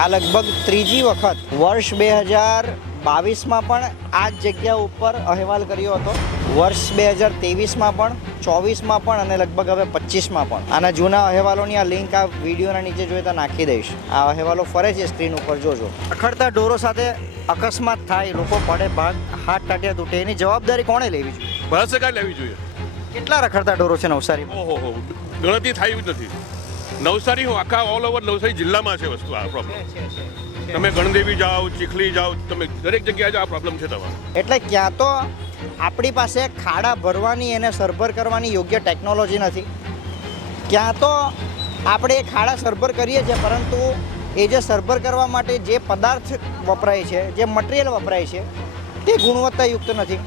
આ લગભગ ત્રીજી વખત વર્ષ 2022માં પણ આ જ જગ્યા ઉપર અહેવાલ કર્યો હતો, વર્ષ 2023માં પણ, 24માં પણ અને લગભગ હવે 25માં પણ. આના જૂના અહેવાલોની આ લિંક આ વિડીયોના નીચે જોઈએ તો નાખી દઈશ. આ અહેવાલો ફરે છે સ્ક્રીન ઉપર, જોજો. રખડતા ઢોરો સાથે અકસ્માત થાય, લોકો પડે, ભાગ, હાથ ટાટિયા તૂટે, એની જવાબદારી કોણે લેવી જોઈએ? ભારત સરકાર લેવી જોઈએ. કેટલા રખડતા ઢોરો છે નવસારીમાં? ઓહો, ગણતરી થાય એવી જ નથી. નવસારી હું આખા ઓલ ઓવર નવસારી જિલ્લામાં છે વસ્તુ આ પ્રોબ્લેમ. તમે ગણદેવી જાઓ, ચીખલી જાઓ, તમે દરેક જગ્યાએ આ પ્રોબ્લેમ છે તમારો. એટલે ક્યાં તો આપણી પાસે ખાડા ભરવાની, એને સરભર કરવાની યોગ્ય ટેકનોલોજી નથી, ક્યાં તો આપણે એ ખાડા સરભર કરીએ છીએ પરંતુ એ જે સરભર કરવા માટે જે પદાર્થ વપરાય છે, જે મટીરિયલ વપરાય છે તે ગુણવત્તાયુક્ત નથી,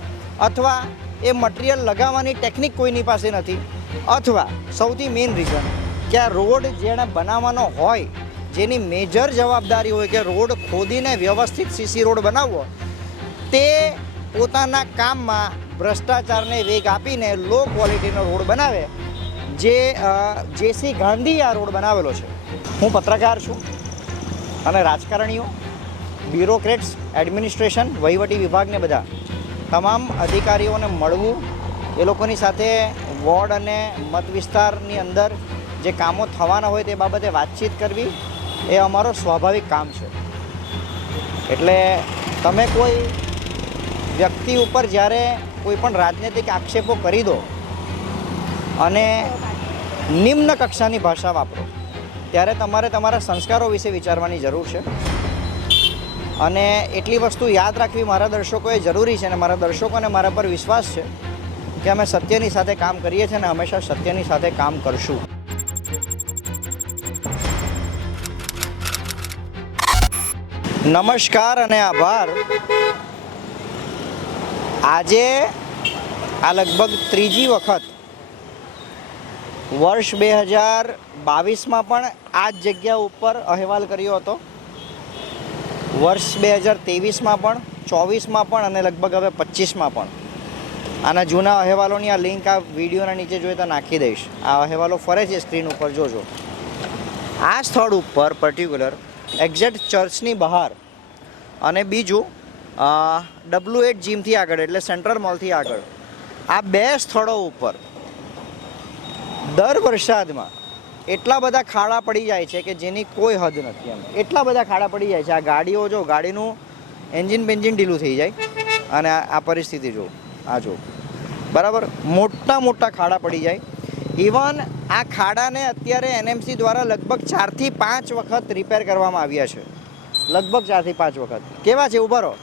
અથવા એ મટીરિયલ લગાવવાની ટેકનિક કોઈની પાસે નથી, અથવા સૌથી મેઇન રીઝન કે આ રોડ જેણે બનાવવાનો હોય, જેની મેજર જવાબદારી હોય કે રોડ ખોદીને વ્યવસ્થિત સીસી રોડ બનાવવો, તે પોતાના કામમાં ભ્રષ્ટાચારને વેગ આપીને લો ક્વોલિટીનો રોડ બનાવે. જેસી ગાંધી આ રોડ બનાવેલો છે. હું પત્રકાર છું અને રાજકારણીઓ, બ્યુરોક્રેટ્સ, એડમિનિસ્ટ્રેશન, વહીવટી વિભાગને બધા તમામ અધિકારીઓને મળવું, એ લોકોની સાથે વોર્ડ અને મત વિસ્તારની અંદર જે કામો થવાના હોય તે બાબતે વાતચીત કરવી એ અમારો સ્વાભાવિક કામ છે. એટલે તમે કોઈ વ્યક્તિ ઉપર જ્યારે કોઈ પણ રાજનૈતિક આક્ષેપો કરી દો અને નિમ્ન કક્ષાની ભાષા વાપરો, ત્યારે તમારે તમારા સંસ્કારો વિશે વિચારવાની જરૂર છે. અને એટલી વસ્તુ યાદ રાખવી મારા દર્શકોએ જરૂરી છે, અને મારા દર્શકોને મારા પર વિશ્વાસ છે કે અમે સત્યની સાથે કામ કરીએ છીએ અને હંમેશા સત્યની સાથે કામ કરશું. નમસ્કાર અને આભાર. આજે આ લગભગ ત્રીજી વખત વર્ષ 2022માં પણ આ જ જગ્યા ઉપર અહેવાલ કર્યો હતો, વર્ષ 2023માં પણ, 24માં પણ અને લગભગ હવે 25માં પણ. આના જૂના અહેવાલોની આ લિંક આ વિડીયોના નીચે જોઈએ તો નાખી દઈશ. આ અહેવાલો ફરે છે સ્ક્રીન ઉપર, જોજો. આ સ્થળ ઉપર પર્ટિક્યુલર એક્ઝેક્ટ ચર્ચની બહાર અને બીજું W8 જીમથી આગળ એટલે સેન્ટ્રલ મોલથી આગળ, આ બે સ્થળો ઉપર દર વરસાદમાં એટલા બધા ખાડા પડી જાય છે કે જેની કોઈ હદ નથી. એમ એટલા બધા ખાડા પડી જાય છે. આ ગાડીઓ જો, ગાડીનું એન્જિન ઢીલું થઈ જાય. અને આ પરિસ્થિતિ જો, આ જો, બરાબર મોટા મોટા ખાડા પડી જાય. ઇવન આ ખાડાને અત્યારે NMC દ્વારા લગભગ 4 થી 5 વખત રિપેર કરવામાં આવ્યા છે. લગભગ 4 થી 5 વખત. કેવા છે? ઉભા રહો.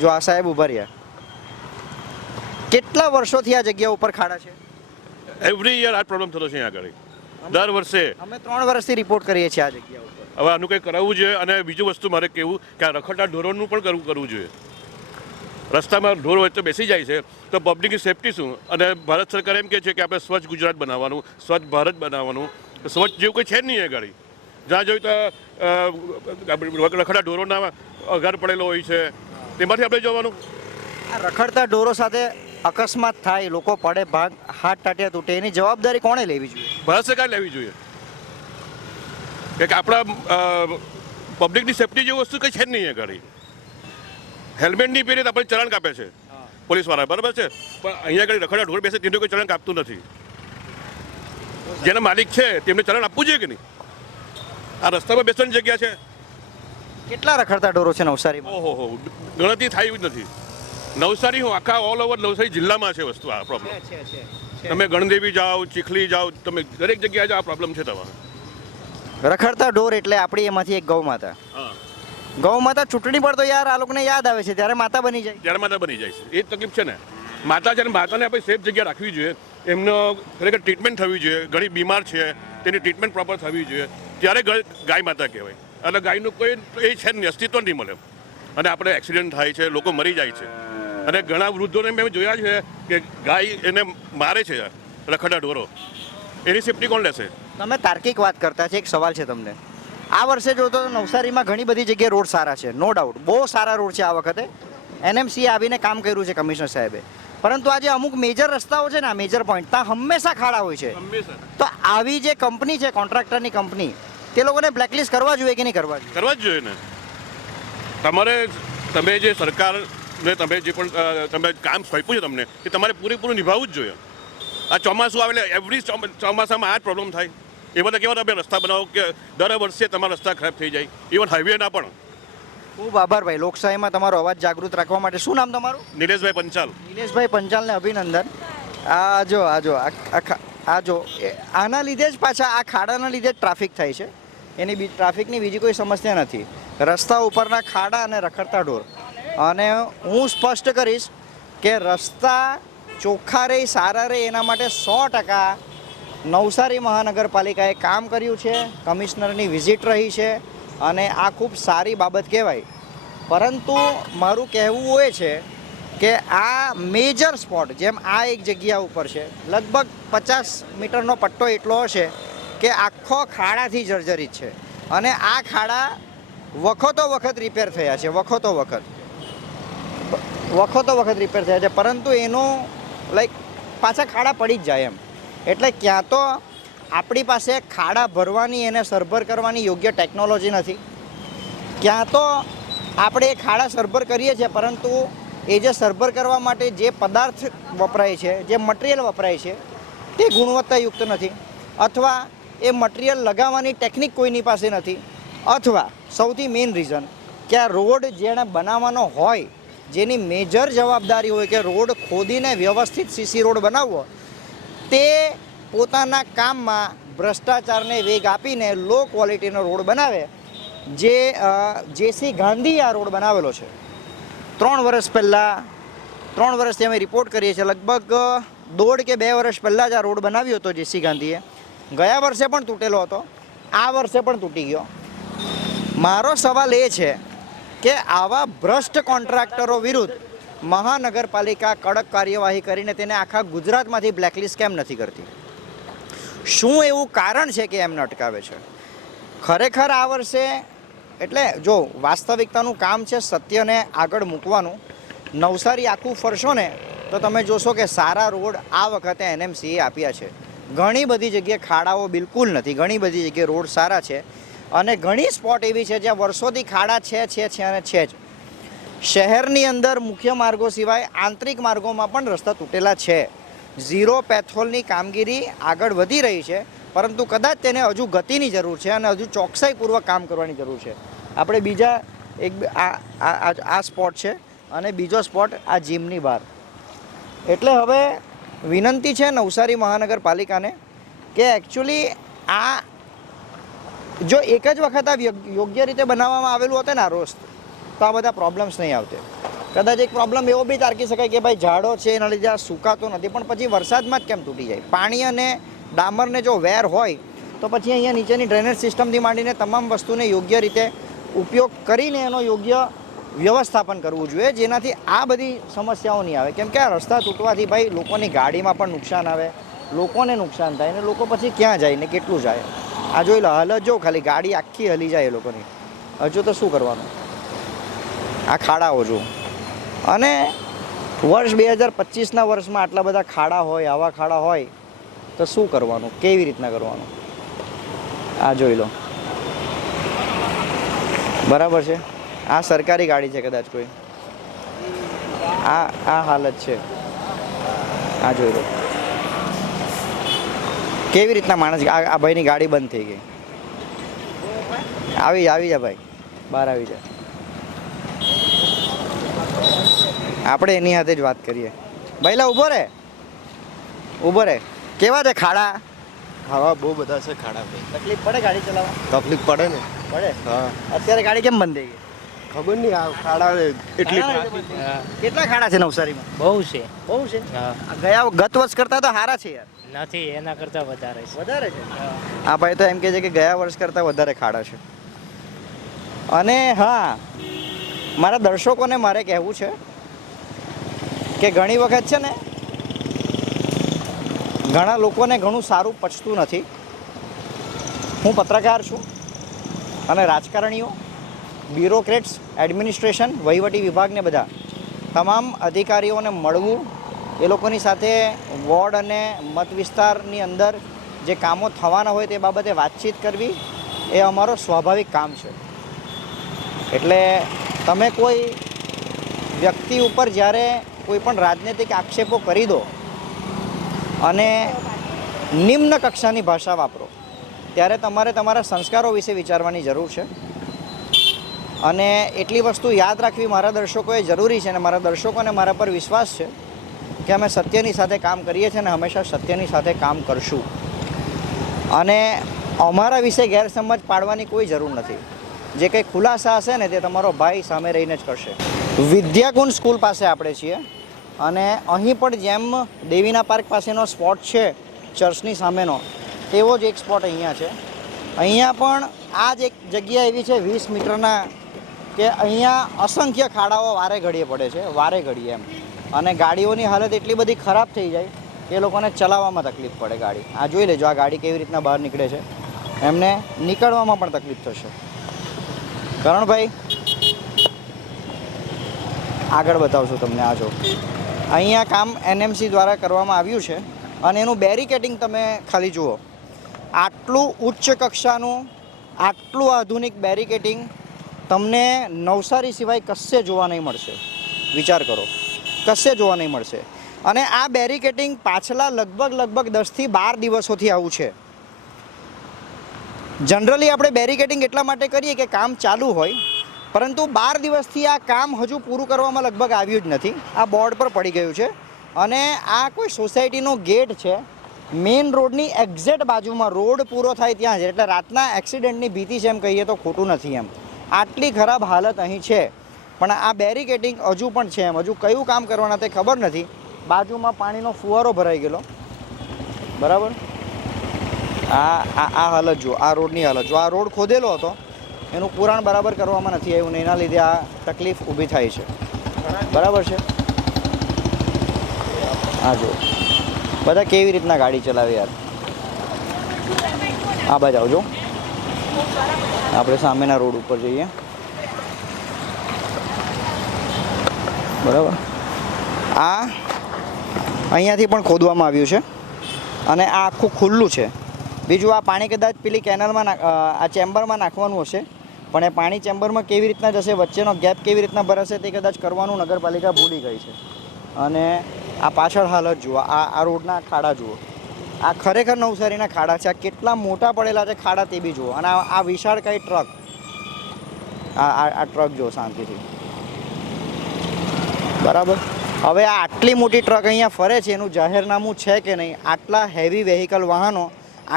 જો આ સાહેબ ઉભા રહ્યા. કેટલા વર્ષોથી આ જગ્યા ઉપર ખાડા છે? એવરી યર આ પ્રોબ્લેમ થતો છે અહીંયા આગળ. દર વર્ષે અમે 3 વર્ષથી રિપોર્ટ કરીએ છીએ આ જગ્યા ઉપર. હવે આનું કંઈ કરાવવું જોઈએ. અને બીજું વસ્તુ મારે કહેવું કે આ રખડતા ઢોરોનું પણ કરવું જોઈએ. રસ્તામાં ઢોર હોય તો બેસી જાય છે તો પબ્લિકની સેફટી શું? અને ભારત સરકાર એમ કહે છે કે આપણે સ્વચ્છ ગુજરાત બનાવવાનું, સ્વચ્છ ભારત બનાવવાનું. સ્વચ્છ જેવું કોઈ છે જ નહીં એ ગાડી. જ્યાં જોયું તો રખડતા ઢોરોના અઘાર પડેલો હોય છે, તેમાંથી આપણે જોવાનું. આ રખડતા ઢોરો સાથે અકસ્માત થાય, લોકો પડે, ભાગ, હાથ ટાટિયા તૂટે, એની જવાબદારી કોણે લેવી જોઈએ? ભારત સરકાર લેવી જોઈએ. કે આપણા પબ્લિકની સેફટી જેવી વસ્તુ કંઈ છે જ નહીં એ ગાડી. હેલ્મેટ નહીં પહેરીએ તો આપણે ચલાણ કાપે છે પોલીસવાળા, બરાબર છે, પણ અહીંયા આગળ રખડતા ઢોર બેસે તેમને કોઈ ચલાણ કાપતું નથી. જેના માલિક છે તેમને ચલાણ આપવું જોઈએ કે નહીં? આ રસ્તામાં બેસવાની જગ્યા છે. કેટલા રખડતા ઢોરો છે નવસારીમાં? ઓહો, ગણતરી થાય એવી જ નથી. નવસારી હું આખા ઓલ ઓવર નવસારી જિલ્લામાં છે વસ્તુ આ પ્રોબ્લેમ. તમે ગણદેવી જાઓ, ચીખલી જાઓ, તમે દરેક જગ્યાએ આ પ્રોબ્લેમ છે તમારો. રખડતા ઢોર એટલે આપણી એમાંથી એક ગૌ માતા. ગૌ માતા ચૂંટણી પર તો યાર આ લોકોને યાદ આવે છે ત્યારે માતા બની જાય. ત્યારે માતા બની જાય છે. એ જ તકલીફ છે ને. માતા છે ને, માતાને આપણે સેફ જગ્યા રાખવી જોઈએ. એમનો ખરેખર ટ્રીટમેન્ટ થવી જોઈએ. ઘણી બીમાર છે તેની ટ્રીટમેન્ટ પ્રોપર થવી જોઈએ, ત્યારે ગાય માતા કહેવાય. એટલે ગાયનું કોઈ એ છે નહીં, અસ્તિત્વ નહીં મળે. અને આપણે એક્સિડન્ટ થાય છે, લોકો મરી જાય છે. અને ઘણા વૃદ્ધોને મેં જોયા છે કે ગાય એને મારે છે રખડતા ઢોરો. એની સેફટી કોણ લેશે? તમે તાર્કિક વાત કરતા છે. એક સવાલ છે તમને. આ વર્ષે જોતો તો નવસારીમાં ઘણી બધી જગ્યાએ રોડ સારા છે, નો ડાઉટ, બહુ સારા રોડ છે આ વખતે. NMC આવીને કામ કર્યું છે કમિશનર સાહેબે. પરંતુ આજે અમુક મેજર રસ્તાઓ છે ને, આ મેજર પોઈન્ટ, ત્યાં હંમેશા ખાડા હોય છે. તો આવી જે કંપની છે, કોન્ટ્રાક્ટરની કંપની, તે લોકોને બ્લેકલિસ્ટ કરવા જોઈએ કે નહીં કરવા જોઈએ? કરવા જ જોઈએ ને. તમે જે સરકારને તમે જે પણ તમે કામ સોંપ્યું છે તમને એ તમારે પૂરેપૂરું નિભાવવું જ જોઈએ. આ ચોમાસું આવે એટલે એવરી ચોમાસામાં આ જ પ્રોબ્લેમ થાય. એ બધા કેવા તમે રસ્તા બનાવો કે દર વર્ષે તમારા રસ્તા ખરાબ થઈ જાય, ઇવન હાઈવેના પણ. ખૂબ આભાર ભાઈ, લોકશાહીમાં તમારો અવાજ જાગૃત રાખવા માટે. શું નામ તમારું? નિલેશભાઈ પંચાલ. નિલેશભાઈ પંચાલને અભિનંદન. આના લીધે જ પાછા આ ખાડાના લીધે જ ટ્રાફિક થાય છે. ટ્રાફિકની બીજી કોઈ સમસ્યા નથી. રસ્તા ઉપરના ખાડા અને રખડતા ઢોર. અને હું સ્પષ્ટ કરીશ કે રસ્તા ચોખ્ખા રહે, સારા રહે, એના માટે 100% નવસારી મહાનગરપાલિકાએ કામ કર્યું છે. કમિશનરની વિઝિટ રહી છે અને આ ખૂબ સારી બાબત કહેવાય. પરંતુ મારું કહેવું એ છે કે આ મેજર સ્પોટ, જેમ આ એક જગ્યા ઉપર છે, લગભગ 50 મીટરનો પટ્ટો એટલો હશે કે આખો ખાડાથી જર્જરિત છે. અને આ ખાડા વખતો વખત રિપેર થયા છે, વખતો વખત રિપેર થયા છે, પરંતુ એનું પાછા ખાડા પડી જ જાય એમ. એટલે ક્યાં તો આપણી પાસે ખાડા ભરવાની, એને સરભર કરવાની યોગ્ય ટેકનોલોજી નથી, ક્યાં તો આપણે એ ખાડા સરભર કરીએ છીએ પરંતુ એ જે સરભર કરવા માટે જે પદાર્થ વપરાય છે, જે મટીરિયલ વપરાય છે તે ગુણવત્તાયુક્ત નથી, અથવા એ મટીરિયલ લગાવવાની ટેકનિક કોઈની પાસે નથી, અથવા સૌથી મેઇન રીઝન કે આ રોડ જેણે બનાવવાનો હોય, જેની મેજર જવાબદારી હોય કે રોડ ખોદીને વ્યવસ્થિત સીસી રોડ બનાવવો, તે પોતાના કામમાં ભ્રષ્ટાચારને વેગ આપીને લો ક્વોલિટીનો રોડ બનાવે. જે જેસી ગાંધી આ રોડ બનાવેલો છે 3 વર્ષથી અમે રિપોર્ટ કરીએ છીએ, લગભગ 1.5 કે 2 વર્ષ પહેલાં જ આ રોડ બનાવ્યો હતો જેસી ગાંધીએ. ગયા વર્ષે પણ તૂટેલો હતો, આ વર્ષે પણ તૂટી ગયો. મારો સવાલ એ છે કે આવા ભ્રષ્ટ કોન્ટ્રાક્ટરો વિરુદ્ધ મહાનગરપાલિકા કડક કાર્યવાહી કરીને તેને આખા ગુજરાતમાંથી બ્લેકલિસ્ટ કેમ નથી કરતી? શું એવું કારણ છે કે એમને અટકાવે છે? ખરેખર આ વર્ષે, એટલે જો વાસ્તવિકતાનું કામ છે સત્યને આગળ મૂકવાનું, નવસારી આખું ફરશો ને તો તમે જોશો કે સારા રોડ આ વખતે NMCએ આપ્યા છે. ઘણી બધી જગ્યાએ ખાડાઓ બિલકુલ નથી, ઘણી બધી જગ્યાએ રોડ સારા છે, અને ઘણી સ્પોટ એવી છે જ્યાં વર્ષોથી ખાડા છે અને છે જ. શહેરની અંદર મુખ્ય માર્ગો સિવાય આંતરિક માર્ગોમાં પણ રસ્તા તૂટેલા છે. ઝીરો પેથોલની કામગીરી આગળ વધી રહી છે, પરંતુ કદાચ તેને હજુ ગતિની જરૂર છે અને હજુ ચોકસાઈપૂર્વક કામ કરવાની જરૂર છે. આપણે બીજા આ સ્પોટ છે અને બીજો સ્પોટ આ જીમની બહાર. એટલે હવે વિનંતી છે નવસારી મહાનગરપાલિકાને કે એકચ્યુઅલી આ જો એક જ વખત આ યોગ્ય રીતે બનાવવામાં આવેલું હોત ને આ રોડ, તો આ બધા પ્રોબ્લેમ્સ નહીં આવતે. કદાચ એક પ્રોબ્લેમ એવો બી તારકી શકાય કે ભાઈ ઝાડો છે એના લીધે આ સુકાતો નથી, પણ પછી વરસાદમાં જ કેમ તૂટી જાય? પાણી અને ડામરને જો વેર હોય તો પછી અહીંયા નીચેની ડ્રેનેજ સિસ્ટમથી માંડીને તમામ વસ્તુને યોગ્ય રીતે ઉપયોગ કરીને એનો યોગ્ય વ્યવસ્થાપન કરવું જોઈએ, જેનાથી આ બધી સમસ્યાઓ નહીં આવે. કેમ કે આ રસ્તા તૂટવાથી ભાઈ લોકોની ગાડીમાં પણ નુકસાન આવે, લોકોને નુકસાન થાય, અને લોકો પછી ક્યાં જાય ને કેટલું જાય? આ જોઈ લો, હાલત જો ખાલી, ગાડી આખી હલી જાય એ લોકોની. હજુ તો શું કરવાનું? આ ખાડાઓ જો. અને વર્ષ 2025ના વર્ષમાં આટલા બધા ખાડા હોય, આવા ખાડા હોય તો શું કરવાનું? કેવી રીતના કરવાનું? આ જોઈ લો, બરાબર છે? આ સરકારી ગાડી છે કદાચ કોઈ, આ હાલત છે. આ જોઈ લો કેવી રીતના માણસ. આ ભાઈની ગાડી બંધ થઈ ગઈ. આવી જા ભાઈ, બહાર આવી જા. આપણે એની સાથે જ વાત કરીએ. ભાઈ લા ઊભો રે. કેવા છે ખાડા? ખાવા બહુ બધા છે ખાડા ભાઈ. તકલીફ પડે ગાડી ચલાવવા? તકલીફ પડે ને. પડે. હા. અત્યારે ગાડી કેમ બંધ થઈ ગઈ? ખબર નહીં, આ ખાડા એટલી. કેટલા ખાડા છે નવસારીમાં? બહુ છે. ગત વર્ષ કરતા તો સારા છે યાર. નથી, એના કરતા વધારે છે. વધારે છે? હા ભાઈ તો એમ કહે છે કે ગયા વર્ષ કરતાં વધારે ખાડા છે. અને હા, મારા દર્શકોને મારે કહેવું છે કે ઘણી વખત છે ને ઘણા લોકોને ઘણું સારું પચતું નથી. હું પત્રકાર છું અને રાજકારણીઓ, બ્યુરોક્રેટ્સ, એડમિનિસ્ટ્રેશન, વહીવટી વિભાગને બધા તમામ અધિકારીઓને મળવું, એ લોકોની સાથે વોર્ડ અને મત વિસ્તારની અંદર જે કામો થવાના હોય તે બાબતે વાતચીત કરવી, એ અમારો સ્વાભાવિક કામ છે. એટલે તમે કોઈ વ્યક્તિ ઉપર જ્યારે કોઈ પણ રાજનૈતિક આક્ષેપો કરી દો અને નિમ્ન કક્ષાની ભાષા વાપરો ત્યારે તમારે તમારા સંસ્કારો વિશે વિચારવાની જરૂર છે. અને એટલી વસ્તુ યાદ રાખવી મારા દર્શકોએ જરૂરી છે અને મારા દર્શકોને મારા પર વિશ્વાસ છે કે અમે સત્યની સાથે કામ કરીએ છીએ અને હંમેશા સત્યની સાથે કામ કરશું. અને અમારા વિશે ગેરસમજ પાડવાની કોઈ જરૂર નથી. જે કંઈ ખુલાસા હશે ને તે તમારો ભાઈ સામે રહીને જ કરશે. વિદ્યાકુંજ સ્કૂલ પાસે આપણે છીએ અને અહીં પણ જેમ દેવીના પાર્ક પાસેનો સ્પોટ છે ચર્ચની સામેનો, તેવો જ એક સ્પોટ અહીંયા છે. અહીંયા પણ આ જ એક જગ્યા એવી છે 20 મીટરના કે અહીંયા અસંખ્ય ખાડાઓ વારે ઘડીએ પડે છે, વારે ઘડીએ એમ. અને ગાડીઓની હાલત એટલી બધી ખરાબ થઈ જાય કે એ લોકોને ચલાવવામાં તકલીફ પડે ગાડી. આ જોઈ લેજો, આ ગાડી કેવી રીતના બહાર નીકળે છે, એમને નીકળવામાં પણ તકલીફ થશે. કરણભાઈ આગળ બતાવશું તમને. આ જો અહીંયા કામ NMC દ્વારા કરવામાં આવ્યું છે અને એનું બેરિકેડિંગ તમે ખાલી જુઓ. આટલું ઉચ્ચ કક્ષાનું, આટલું આધુનિક બેરિકેડિંગ તમને નવસારી સિવાય કશે જોવા નહીં મળશે. વિચાર કરો, કશે જોવા નહીં મળશે. અને આ બેરિકેડિંગ પાછલા લગભગ 10 થી 12 દિવસોથી આવું છે. જનરલી આપણે બેરિકેડિંગ એટલા માટે કરીએ કે કામ ચાલુ હોય, પરંતુ 12 દિવસથી આ કામ હજુ પૂરું કરવામાં લગભગ આવ્યું જ નથી. આ બોર્ડ પર પડી ગયું છે અને આ કોઈ સોસાયટીનો ગેટ છે. મેઇન રોડની એક્ઝેક્ટ બાજુમાં, રોડ પૂરો થાય ત્યાં જ. એટલે રાતના એક્સિડન્ટની ભીતિ છે એમ કહીએ તો ખોટું નથી એમ. આટલી ખરાબ હાલત અહીં છે. પણ આ બેરિકેડિંગ હજુ પણ છે એમ. હજુ કયું કામ કરવાના તે ખબર નથી. બાજુમાં પાણીનો ફુવારો ભરાઈ ગયેલો, બરાબર. આ હાલત જુઓ, આ રોડની હાલત જુઓ. આ રોડ ખોદેલો હતો, એનું પુરાણ બરાબર કરવામાં નથી આવ્યું ને એના લીધે આ તકલીફ ઊભી થાય છે, બરાબર છે. આ જુઓ બધા કેવી રીતના ગાડી ચલાવે યાર. આ બાજુ આવજો, આપણે સામેના રોડ ઉપર જઈએ, બરાબર. આ અહીંયાથી પણ ખોદવામાં આવ્યું છે અને આ આખું ખુલ્લું છે. બીજું આ પાણી કદાચ પેલી કેનલમાં આ ચેમ્બરમાં નાખવાનું હશે, પણ એ પાણી ચેમ્બરમાં કેવી રીતના જશે, વચ્ચેનો ગેપ કેવી રીતના ભરાશે તે કદાચ કરવાનું નગરપાલિકા ભૂલી ગઈ છે. અને આ પાછળ હાલત જુઓ, આ રોડના ખાડા જુઓ. આ ખરેખર નવસારીના ખાડા છે. આ કેટલા મોટા પડેલા છે ખાડા તે બી જુઓ. અને આ વિશાળકાય ટ્રક, આ ટ્રક જુઓ શાંતિથી, બરાબર. હવે આ આટલી મોટી ટ્રક અહીંયા ફરે છે, એનું જાહેરનામું છે કે નહીં? આટલા હેવી વેહિકલ વાહનો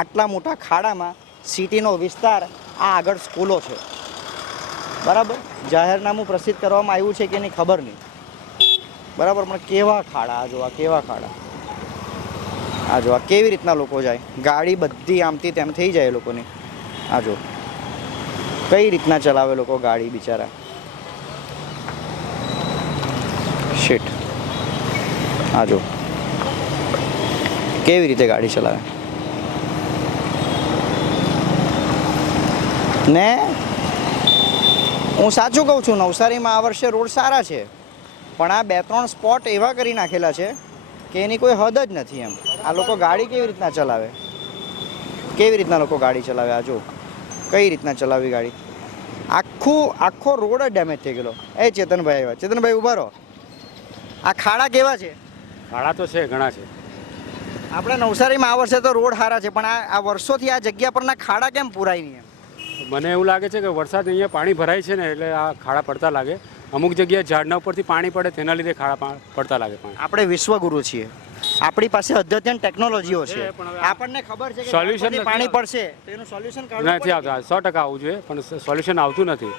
આટલા મોટા ખાડામાં, સિટીનો વિસ્તાર, આ આગળ સ્કૂલો છે, બરાબર. જાહેરનામું પ્રસિદ્ધ કરવામાં આવ્યું છે કે નહીં ખબર નહીં, બરાબર. પણ કેવા ખાડા, આ જોવા કેવા ખાડા, આ જોવા કેવી રીતના લોકો જાય. ગાડી બધી આમથી તેમ થઈ જાય એ લોકોની. આ જો કઈ રીતના ચલાવે લોકો ગાડી, બિચારા. શિટ. આ જો કેવી રીતે ગાડી ચલાવે. ને હું સાચું કહું છું, નવસારીમાં આ વર્ષે રોડ સારા છે, પણ આ 2-3 સ્પોટ એવા કરી નાખેલા છે કે એની કોઈ હદ જ નથી એમ. આ લોકો ગાડી કેવી રીતના ચલાવે, કેવી રીતના લોકો ગાડી ચલાવે. આ જો કઈ રીતના ચલાવી ગાડી. આખો રોડ જ ડેમેજ થઈ ગયેલો. એ ચેતનભાઈ આવ્યા. ચેતનભાઈ ઊભા રહો. આ ખાડા કેવા છે? ખાડા તો છે, ઘણા છે. આપણે નવસારીમાં આ વર્ષે તો રોડ સારા છે, પણ આ વર્ષોથી આ જગ્યા પરના ખાડા કેમ પૂરાય નહીં એમ? મને એવું લાગે છે કે વરસાદ અહીંયા પાણી ભરાય છે ને એટલે આ ખાડા પડતા લાગે. અમુક જગ્યાએ ઝાડના ઉપરથી પાણી પડે તેના લીધે ખાડા પડતા લાગે પાણી. આપણે વિશ્વગુરુ છીએ, આપણી પાસે અદ્યતન ટેકનોલોજીઓ છે. આપણને ખબર છે કે સોલ્યુશન પાણી પડશે તો એનું સોલ્યુશન નથી આવતા. 100% આવવું જોઈએ પણ સોલ્યુશન આવતું નથી.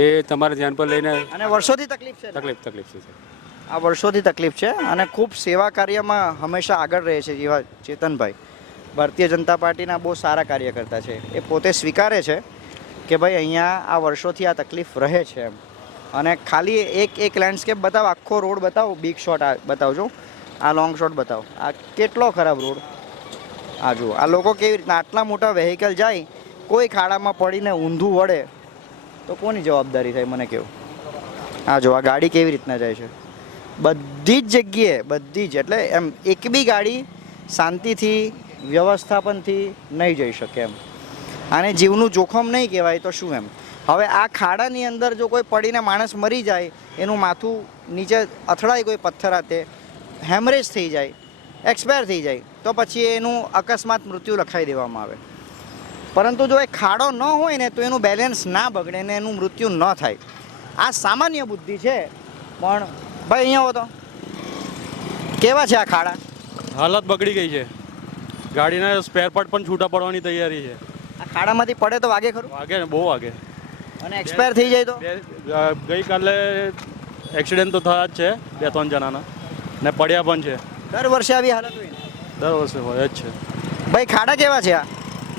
એ તમારે ધ્યાન પર લઈને. અને વર્ષોથી તકલીફ છે. તકલીફ છે. આ વર્ષોથી તકલીફ છે અને ખૂબ સેવા કાર્યમાં હંમેશા આગળ રહે છે. જેવા ચેતનભાઈ ભારતીય જનતા પાર્ટીના બહુ સારા કાર્યકર્તા છે. એ પોતે સ્વીકારે છે કે ભાઈ અહીંયા આ વર્ષોથી આ તકલીફ રહે છે એમ. અને ખાલી એક લેન્ડસ્કેપ બતાવો, આખો રોડ બતાવો, બિગ શોટ બતાવજો, આ લોંગ શોટ બતાવો. આ કેટલો ખરાબ રોડ. આ જુઓ, આ લોકો કેવી રીતના આટલા મોટા વેહિકલ જાય, કોઈ ખાડામાં પડીને ઊંધું વળે તો કોની જવાબદારી થાય મને કહો. આ જો આ ગાડી કેવી રીતના જાય છે બધી જ જગ્યાએ, બધી જ. એટલે એમ એક બી ગાડી શાંતિથી વ્યવસ્થાપનથી નહીં જઈ શકે એમ. આને જીવનું જોખમ નહીં કહેવાય તો શું એમ. હવે આ ખાડાની અંદર જો કોઈ પડીને માણસ મરી જાય, એનું માથું નીચે અથડાય કોઈ પથ્થર હાથે, હેમરેજ થઈ જાય, એક્સપાયર થઈ જાય, તો પછી એનું અકસ્માત મૃત્યુ લખાઈ દેવામાં આવે. પરંતુ જો એ ખાડો ન હોય ને તો એનું બેલેન્સ ના બગડે ને એનું મૃત્યુ ન થાય. આ સામાન્ય બુદ્ધિ છે. પણ ભાઈ અહીંયા હો તો કેવા છે આ ખાડા? હાલત બગડી ગઈ છે. ગાડીના સ્પેર પાર્ટ પણ છૂટા પડવાની તૈયારી છે. આ ખાડામાંથી પડે તો વાગે ખરું? વાગે ને, બહુ વાગે. અને એક્સપાયર થઈ જાય તો? ગઈકાલે એક્સિડન્ટ તો થયા જ છે 2-3 જણાના, ને પડ્યા પણ છે. દર વર્ષે આવી હાલત હોય ને? દર વર્ષે હોય જ છે. ભાઈ ખાડા કેવા છે આ?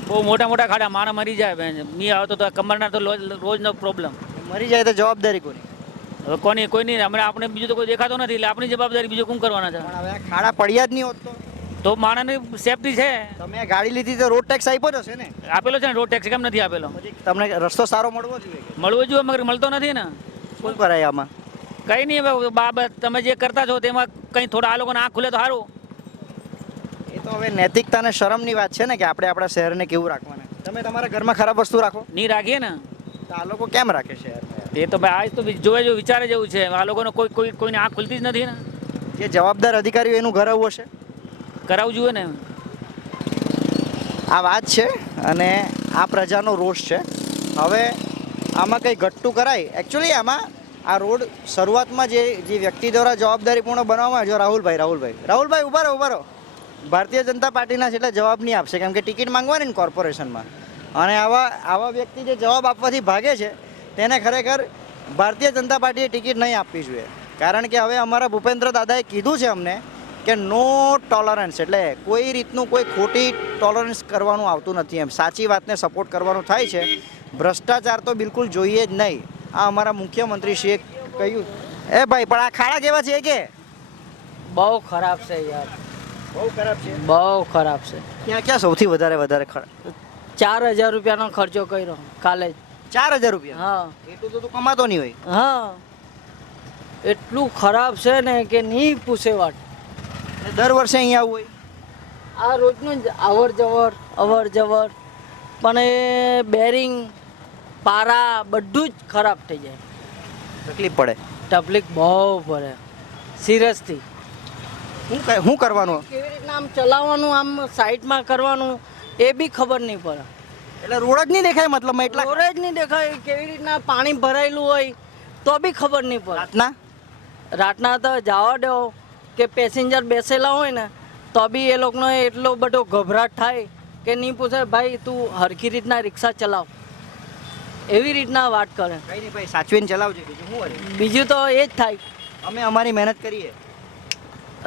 બહુ મોટા મોટા ખાડા, માણસ મરી જાય. બેન મી આવતો તો કમરના તો રોજનો પ્રોબ્લેમ. મરી જાય તો જવાબદારી કોની? હવે કોની કોઈ નહીં. હમણાં આપણે બીજું તો કોઈ દેખાતો નથી, એટલે આપણી જવાબદારી બીજું કોણ કરવાના છે? પણ હવે આ ખાડા પડ્યા જ નહીં હોત તો માણસની સેફટી છે. તમે આ ગાડી લીધી તો રોડ ટેક્સ આપ્યો જ હશે ને? આપેલો છે ને રોડ ટેક્સ, કેમ નથી આપેલો? પછી તમને રસ્તો સારો મળવો જોઈએ. મળવો જોઈએ, મગર મળતો નથી ને. શું કરાય આમાં? કંઈ નહીં. હવે બાબત તમે જે કરતા છો તેમાં કંઈ થોડા આ લોકોને આંખ ખુલે તો સારું. એ તો હવે નૈતિકતા અને શરમની વાત છે ને કે આપણે આપણા શહેરને કેવું રાખવાના. તમે તમારા ઘરમાં ખરાબ વસ્તુ રાખો, નહીં રાખીએ ને તો આ લોકો કેમ રાખે શહેર? એ તો ભાઈ આજ તો જોવે જો વિચારે જેવું છે. આ લોકોને કોઈને આંખ ખુલતી જ નથી ને. જે જવાબદાર અધિકારીઓ એનું ઘર આવું હશે, કરાવવું જોઈએ ને. આ વાત છે અને આ પ્રજાનો રોષ છે. હવે આમાં કંઈ ઘટતું કરાય. એકચ્યુઅલી આમાં આ રોડ શરૂઆતમાં જે વ્યક્તિ દ્વારા જવાબદારીપૂર્ણ બનાવવામાં આવ્યો, રાહુલભાઈ ઉભા રહો. ભારતીય જનતા પાર્ટીના છે એટલે જવાબ નહીં આપશે, કેમ કે ટિકિટ માંગવાની ને કોર્પોરેશનમાં. અને આવા વ્યક્તિ જે જવાબ આપવાથી ભાગે છે તેને ખરેખર ભારતીય જનતા પાર્ટીએ ટિકિટ નહીં આપવી જોઈએ. કારણ કે હવે અમારા ભૂપેન્દ્ર દાદાએ કીધું છે અમને કે નો ટોલરન્સ, એટલે કોઈ રીતનું કોઈ ખોટી ટોલરન્સ કરવાનું આવતું નથી એમ. સાચી વાતને સપોર્ટ કરવાનું થાય છે. ભ્રષ્ટાચાર તો બિલકુલ જોઈએ જ નહીં. આ અમારા મુખ્યમંત્રીશ્રીએ કહ્યું. એ ભાઈ પણ આ ખાડા કેવા છે કે? બહુ ખરાબ છે યાર, બહુ ખરાબ છે. બહુ ખરાબ છે. ક્યાં સૌથી વધારે ખરાબ? 4,000 રૂપિયાનો ખર્ચો કર્યો કાલે જ. 4,000 રૂપિયા? હા એટલું તો તું કમાતો નહીં હોય. હા, એટલું ખરાબ છે ને કે નહીં પૂછે વાત. અને દર વર્ષે અહીંયા આવવું હોય? આ રોજનું જ અવર જવર પણ એ બેરિંગ પારા બધું જ ખરાબ થઈ જાય. તકલીફ પડે. તકલીફ બહુ પડે સિરિયસથી. શું કરવાનું? કેવી રીતના આમ ચલાવવાનું, આમ સાઈડમાં કરવાનું એ બી ખબર નહીં પડે. એટલે રોડ જ નહીં દેખાય મતલબ એટલા? રોડ જ નહીં દેખાય. કેવી રીતના પાણી ભરાયેલું હોય તો બી ખબર નહીં પડે. રાતના તો જવા દો કે પેસેન્જર બેસેલા હોય ને તો બી એ લોકોનો એટલો બધો ગભરાટ થાય કે નહીં પૂછે ભાઈ તું હરખી રીતના રિક્ષા ચલાવ, એવી રીતના વાત કરે. કંઈ નહીં ભાઈ, સાચવીને ચલાવજો. બીજું શું હોય? બીજું તો એ જ થાય. અમે અમારી મહેનત કરીએ.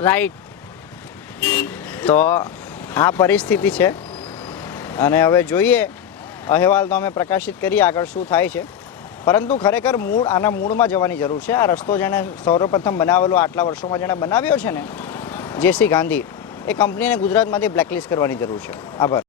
રાઈટ. તો આ પરિસ્થિતિ છે અને હવે જોઈએ. અહેવાલ તો અમે પ્રકાશિત કરીએ આગળ શું થાય છે. પરંતુ ખરેખર આના મૂળમાં જવાની જરૂર છે. આ રસ્તો જેણે સર્વપ્રથમ બનાવેલો, આટલા વર્ષોમાં જેણે બનાવ્યો છે ને, JC ગાંધી, એ કંપનીને ગુજરાતમાંથી બ્લેકલિસ્ટ કરવાની જરૂર છે. આભાર.